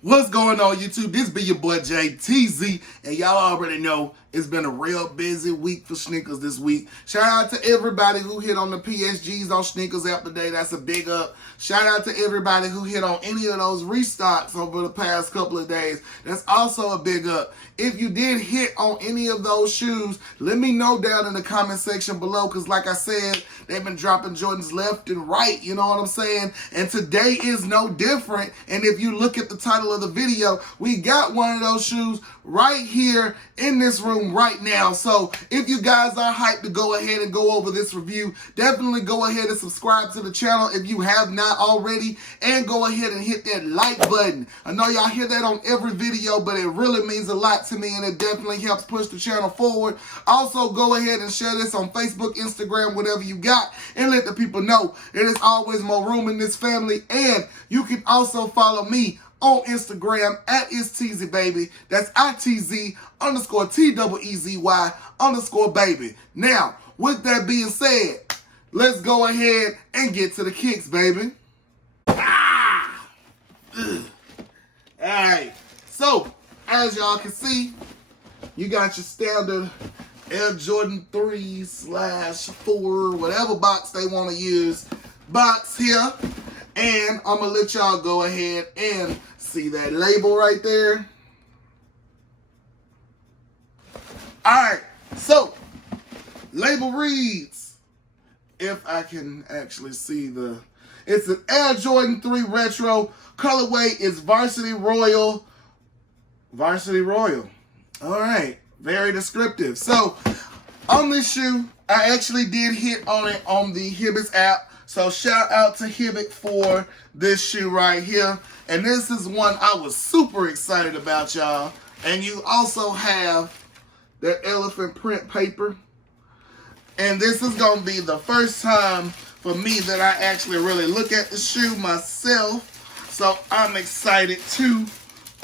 What's going on, YouTube? This be your boy JTZ, and y'all already know it's been a real busy week for sneakers this week. Shout out to everybody who hit on the PSGs on Sneakers app today. That's a big up. Shout out to everybody who hit on any of those restocks over the past couple of days. That's also a big up. If you did hit on any of those shoes, let me know down in the comment section below, because like I said, they've been dropping Jordans left and right, you know what I'm saying? And today is no different. And if you look at the title of the video, we got one of those shoes right here in this room right now. So if you guys are hyped to go ahead and go over this review, definitely go ahead and subscribe to the channel if you have not already, and go ahead and hit that like button. I know y'all hear that on every video, but it really means a lot to me, and it definitely helps push the channel forward. Also, go ahead and share this on Facebook, Instagram, whatever you got, and let the people know there's always more room in this family. And you can also follow me on Instagram at ItzTeezyBaby. That's ITZ_TEEZY_baby. Now, with that being said, let's go ahead and get to the kicks, baby. Alright, so as y'all can see, you got your standard Air Jordan 3/4, whatever box they want to use, box here. And I'm going to let y'all go ahead and see that label right there. Alright, so label reads, if I can actually see it's an Air Jordan 3 Retro. Colorway is Varsity Royal. Varsity Royal. Alright, very descriptive. So, on this shoe, I actually did hit on it on the Hibbett app. So shout out to Hibbett for this shoe right here. And this is one I was super excited about, y'all. And you also have that elephant print paper. And this is going to be the first time for me that I actually really look at the shoe myself. So I'm excited too.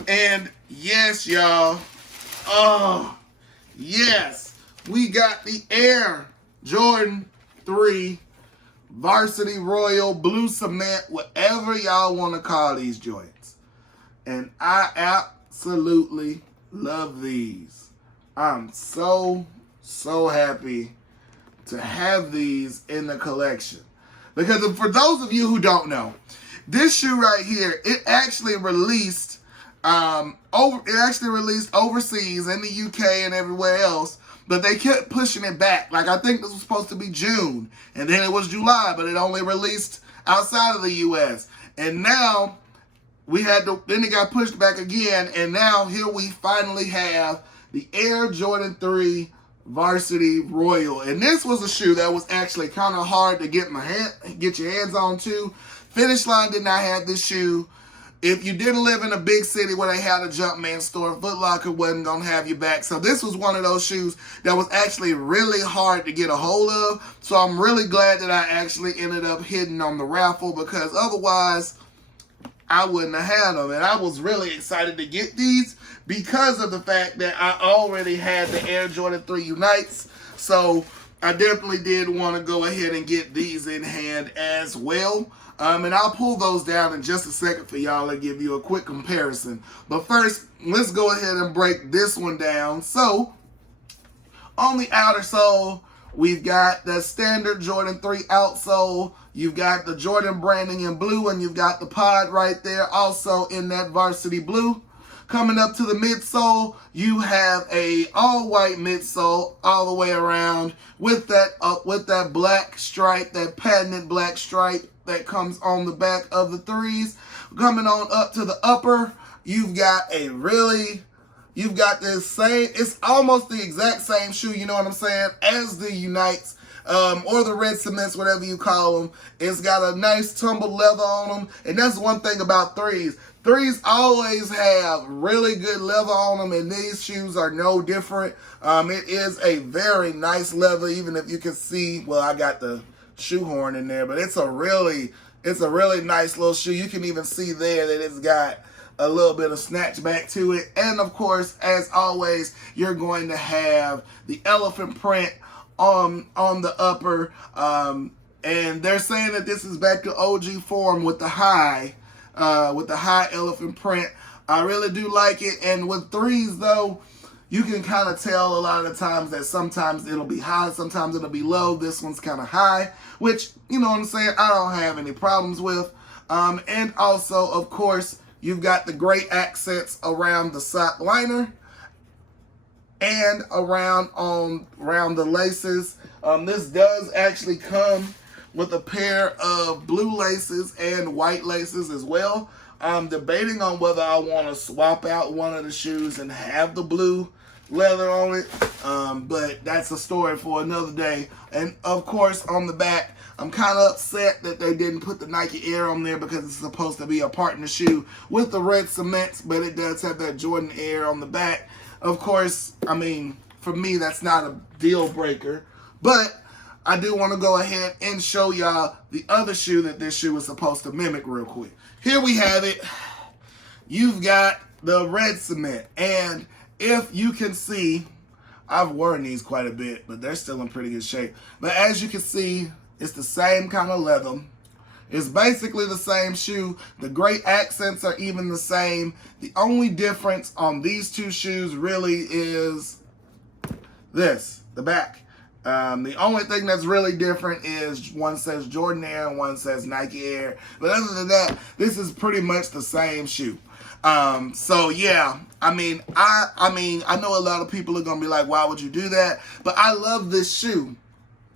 And yes, y'all. Oh, yes. We got the Air Jordan 3 Varsity Royal Blue Cement, whatever y'all want to call these joints. And I absolutely love these. I'm so happy to have these in the collection. Because for those of you who don't know, this shoe right here, it actually released overseas in the UK and everywhere else. But they kept pushing it back. Like, I think this was supposed to be June, and then it was July, but it only released outside of the US. And now then it got pushed back again, and now here we finally have the Air Jordan 3 Varsity Royal. And this was a shoe that was actually kind of hard to get your hands on too. Finish Line did not have this shoe. If you didn't live in a big city where they had a Jumpman store, Foot Locker wasn't going to have you back. So this was one of those shoes that was actually really hard to get a hold of. So I'm really glad that I actually ended up hitting on the raffle, because otherwise I wouldn't have had them. And I was really excited to get these because of the fact that I already had the Air Jordan 3 Unites. So I definitely did want to go ahead and get these in hand as well. And I'll pull those down in just a second for y'all and give you a quick comparison. But first, let's go ahead and break this one down. So, on the outer sole, we've got the standard Jordan 3 outsole. You've got the Jordan branding in blue, and you've got the pod right there also in that varsity blue. Coming up to the midsole, you have a all-white midsole all the way around with that black stripe, that patented black stripe that comes on the back of the threes. Coming on up to the upper, you've got this same, it's almost the exact same shoe, you know what I'm saying, as the Unites, or the red cements, whatever you call them. It's got a nice tumbled leather on them, and that's one thing about threes. Threes always have really good leather on them, and these shoes are no different. It is a very nice leather, even if you can see, well, I got the shoehorn in there, but it's a really nice little shoe. You can even see there that it's got a little bit of snatchback to it. And of course, as always, you're going to have the elephant print on the upper. And they're saying that this is back to OG form with the high elephant print I really do like it. And with threes, though, you can kind of tell a lot of the times that sometimes it'll be high, sometimes it'll be low. This one's kind of high, which, you know what I'm saying, I don't have any problems with. And also, of course, you've got the great accents around the sock liner and around the laces. This does actually come with a pair of blue laces and white laces as well. I'm debating on whether I want to swap out one of the shoes and have the blue leather on it, but that's a story for another day. And of course, on the back, I'm kind of upset that they didn't put the Nike Air on there because it's supposed to be a partner shoe with the red cements, but it does have that Jordan Air on the back. Of course, I mean, for me, that's not a deal breaker, but I do want to go ahead and show y'all the other shoe that this shoe is supposed to mimic real quick. Here we have it. You've got the red cement, and if you can see, I've worn these quite a bit, but they're still in pretty good shape. But as you can see, it's the same kind of leather. It's basically the same shoe. The great accents are even the same. The only difference on these two shoes really is this, the back. The only thing that's really different is one says Jordan Air and one says Nike Air. But other than that, this is pretty much the same shoe. So yeah, I know a lot of people are gonna be like, why would you do that? But I love this shoe.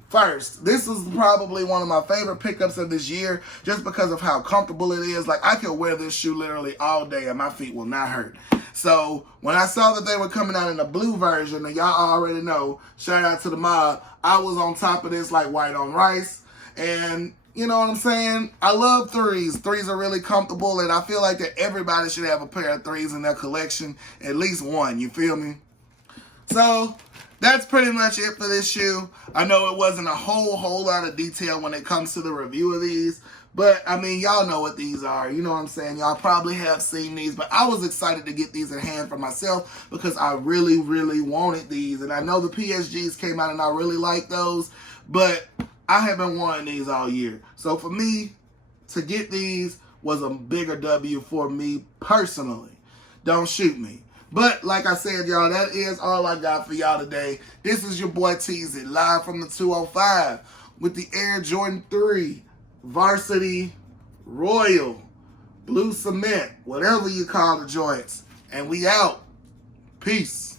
First, this is probably one of my favorite pickups of this year just because of how comfortable it is. Like, I could wear this shoe literally all day and my feet will not hurt. So when I saw that they were coming out in a blue version, and y'all already know, shout out to the mob, I was on top of this like white on rice. And you know what I'm saying? I love threes. Threes are really comfortable, and I feel like that everybody should have a pair of threes in their collection, at least one, you feel me? So that's pretty much it for this shoe. I know it wasn't a whole lot of detail when it comes to the review of these, but I mean, y'all know what these are. You know what I'm saying? Y'all probably have seen these, but I was excited to get these in hand for myself because I really, really wanted these. And I know the PSGs came out and I really like those, but I haven't worn these all year. So for me, to get these was a bigger W for me personally. Don't shoot me. But like I said, y'all, that is all I got for y'all today. This is your boy Teasy, live from the 205 with the Air Jordan 3 Varsity Royal Blue Cement, whatever you call the joints. And we out. Peace.